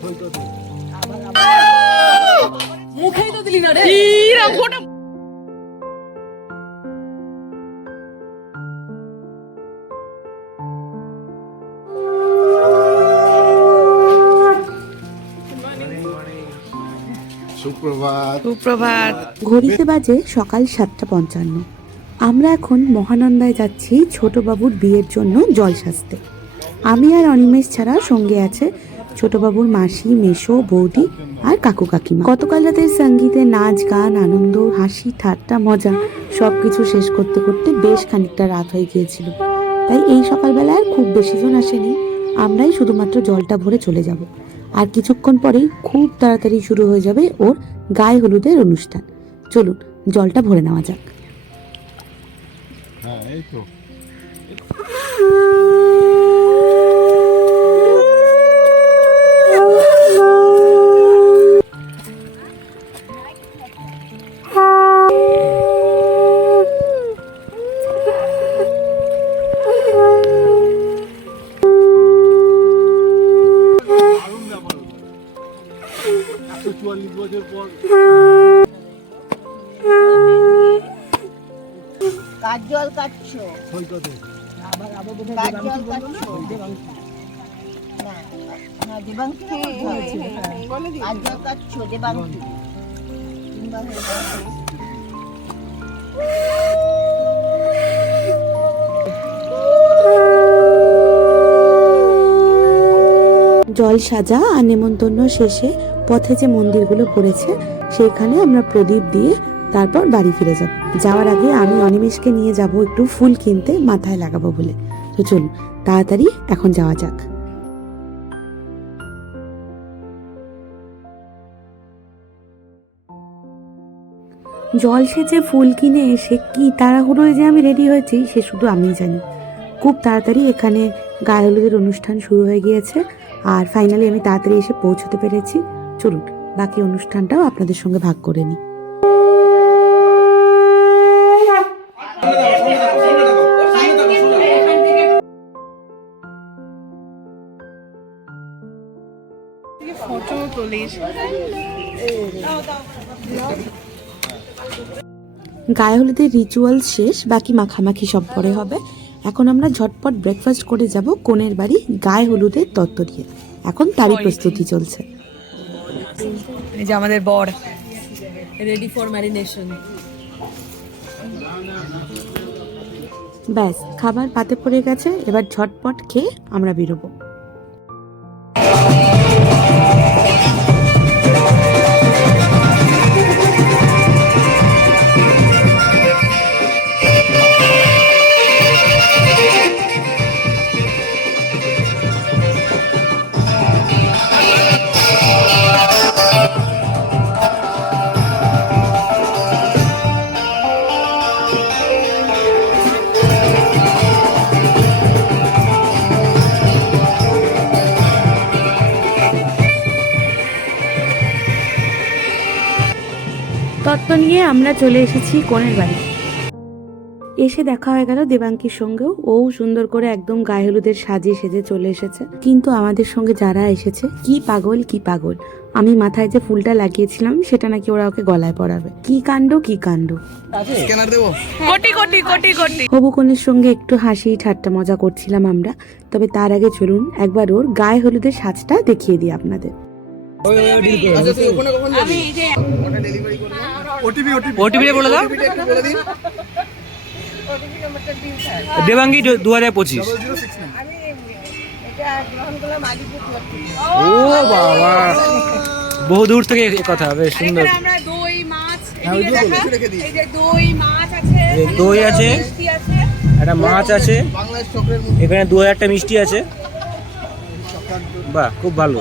জল কাটছ মুখেই তো দিলি না রে। সুপ্রভাত। সুপ্রভাত। ঘড়িতে বাজে সকাল সাতটা পঞ্চান্ন। আমরা এখন মহানন্দায় যাচ্ছি ছোটবাবুর বিয়ের জন্য জল সাজতে আমি আর অনিমেষ ছাড়া সঙ্গে আছে ছোটবাবুর মাসি মেশো বৌদি আর কাকু কাকিমা। গতকাল রাতের সঙ্গীতে নাচ, গান, আনন্দ, হাসি, ঠাট্টা, মজা সব কিছু শেষ করতে করতে বেশ খানিকটা রাত হয়ে গিয়েছিল। তাই এই সকালবেলা আর খুব বেশি জন আসেনি। আমরাই শুধুমাত্র জলটা ভরে চলে যাব। আর কিছুক্ষণ পরেই খুব তাড়াতাড়ি শুরু হয়ে যাবে ওর গায়ে হলুদের অনুষ্ঠান। চলুন, জলটা ভরে নেওয়া যাক। হ্যাঁ এই তো। জল কাটছ? সৈকতে। কার জল কাটছ? না? না। দেবাংশী কার জল কাটছ দেবাংশী। তিনবার জল সাজা আর নেমন্তন্ন শেষে পথে যে মন্দিরগুলো পড়েছে সেইখানে আমরা প্রদীপ দিয়ে তারপর বাড়ি ফিরে যাব। যাওয়ার আগে আমি অনিমেষকে নিয়ে যাব একটু ফুল কিনতে, মাথায় লাগাবো বলে। তো চলুন, তাড়াতাড়ি এখন যাওয়া যাক। জল সেচে ফুল কিনে এসে কি তাড়াহুড়োয় যে আমি রেডি হয়েছি, সে শুধু আমিই জানি। খুব তাড়াতাড়ি এখানে গায়ে হলুদের অনুষ্ঠান শুরু হয়ে গিয়েছে আর ফাইনালি আমি তাড়াতাড়ি এসে পৌঁছতে পেরেছি। চলুন, বাকি অনুষ্ঠানটাও আপনাদের সঙ্গে ভাগ করে নিই। গায়ে হলুদের রিচুয়াল শেষ বাকি মাখামাখি সব পরে হবে। এখন আমরা ঝটপট ব্রেকফাস্ট করে যাব কোণের বাড়ি গায়ে হলুদের তত্ত্ব দিয়ে এখন তারই প্রস্তুতি চলছে। এই যে আমাদের বর রেডি ফর ম্যারিনেশন ব্যাস খাবার পাতে পড়ে গেছে এবার ঝটপট খেয়ে আমরা বেরোবো। তত্ত্ব নিয়ে আমরা চলে এসেছি কোণের বাড়ি। এসে দেখা হয়ে গেল দেবাঙ্কির সঙ্গেও। ও সুন্দর করে একদম গায়ে হলুদের সাজিয়ে সেজে চলে এসেছে। কিন্তু আমাদের সঙ্গে যারা এসেছে কি পাগল কি পাগল। আমি মাথায় যে ফুলটা লাগিয়েছিলাম সেটা নাকি ওরা ওকে গলায় পরাবে। কি কাণ্ড কি কাণ্ড। কোটি কোটি কোটি কোটি। হবু কনের সঙ্গে একটু হাসি ঠাট্টা মজা করছিলাম আমরা। তবে তার আগে চলুন একবার ওর গায়ে হলুদের সাজটা দেখিয়ে দিই আপনাদের। দেবাঙ্গি দু হাজার পঁচিশ। ও বাবা। বহু দূর থেকে কথা বেশ সুন্দর। দই আছে। একটা মাছ আছে। এখানে দু হাজারটা মিষ্টি আছে। বাহ খুব ভালো।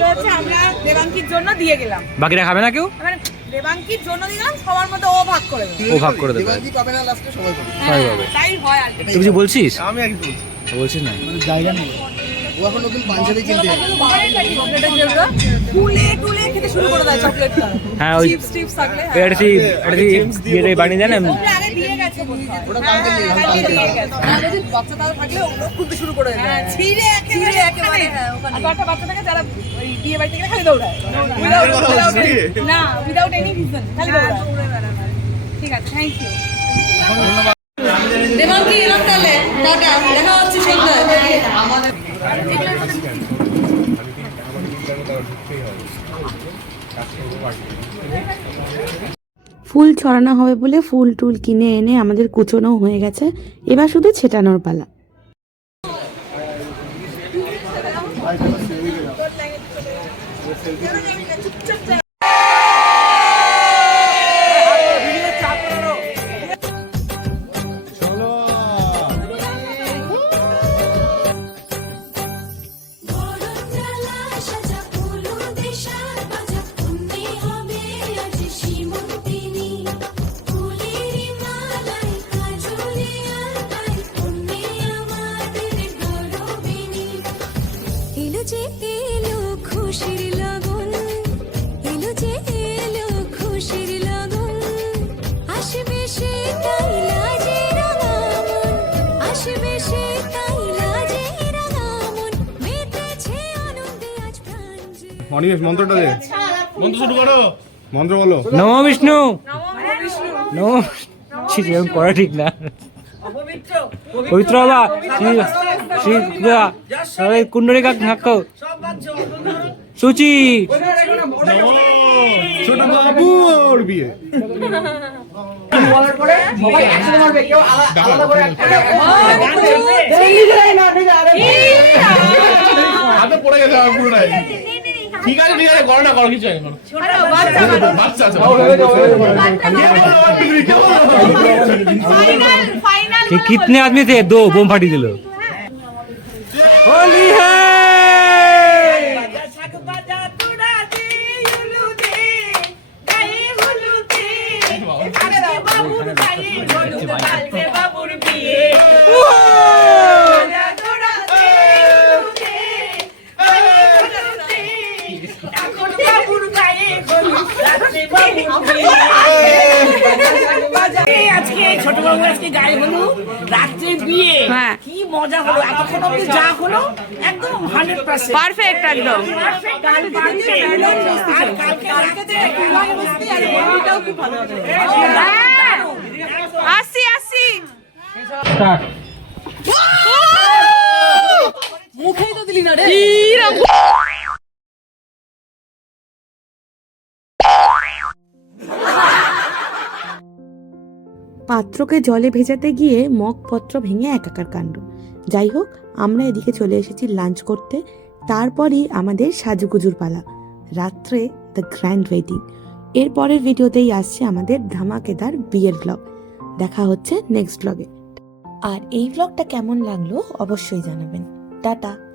এগুলো হচ্ছে আমরা দেবাঙ্কির জন্য দিয়ে গেলাম। বাকিটা খাবে না কেউ? মানে দেবাঙ্কির জন্য দিলাম সবার মধ্যে ও ভাগ করে দেবে। ও ভাগ করে দেবে। সবাই পাবে। তাই হয় আর তুই কিছু বলছিস? আমি আগে বলছি বলছিস না। চকলেটের জন্য। ফুলে টুলে খেতে শুরু করে দেয় চকলেটটা হ্যাঁ ওই চিপস টিপস থাকলে এটা কি এটা কি বানিয়ে দেয় ওগুলো আগে গেছে বাচ্চা তারা থাকলে শুরু করে দেবে ছিঁড়ে কয়েকটা বাচ্চা থাকে যারা ওই বিয়ে বাড়ি থেকে খালি দৌড়ায় Without- without- না উইদাউট এনি ঠিক আছে থ্যাংক ইউ দেবাঙ্কি তাহলে দেখা হচ্ছে সন্ধ্যায় ফুল ছড়ানো হবে বলে ফুল টুল কিনে এনে আমাদের কুচনো হয়ে গেছে। এবার শুধু ছেটানোর পালা। এলো অনিমেষ মন্ত্রটা দে। মন্ত্র শুরু করো। মন্ত্র বলো। নম বিষ্ণু। নম ছি এরকম করা ঠিক না। পবিত্র বাবা শ্রী শ্রী সবাই কুণ্ডলিকা থাকো। সুচি। ছোট বাবুর বিয়ে। পড়ে গেছে পুরোটাই। ঠিক আছে ঠিক আছে করো না করো কিছু আছে করো বাচ্চা আছে ये कितने आदमी थे दो बम फाटी दिल আজকে আজকে গায়ে হলো রাত্রে বিয়ে। হ্যাঁ। কি মজা হলো? এতক্ষণ অব্দি যা হলো একদম হান্ড্রেড পার্সেন্ট পারফেক্ট একদম। আসি আসি। মুখেই তো দিলি না রে। পাত্রকে জলে ভেজাতে গিয়ে মগপত্র ভেঙে একাকার কাণ্ড। যাই হোক, আমরা এদিকে চলে এসেছি লাঞ্চ করতে। তারপরই আমাদের সাজুগুজুর পালা। রাত্রে দ্য গ্র্যান্ড ওয়েডিং এর পরের ভিডিওতেই আসছে আমাদের ধামাকেদার বিয়ের ব্লগ দেখা হচ্ছে নেক্সট ব্লগে আর এই ব্লগটা কেমন লাগল অবশ্যই জানাবেন। টাটা।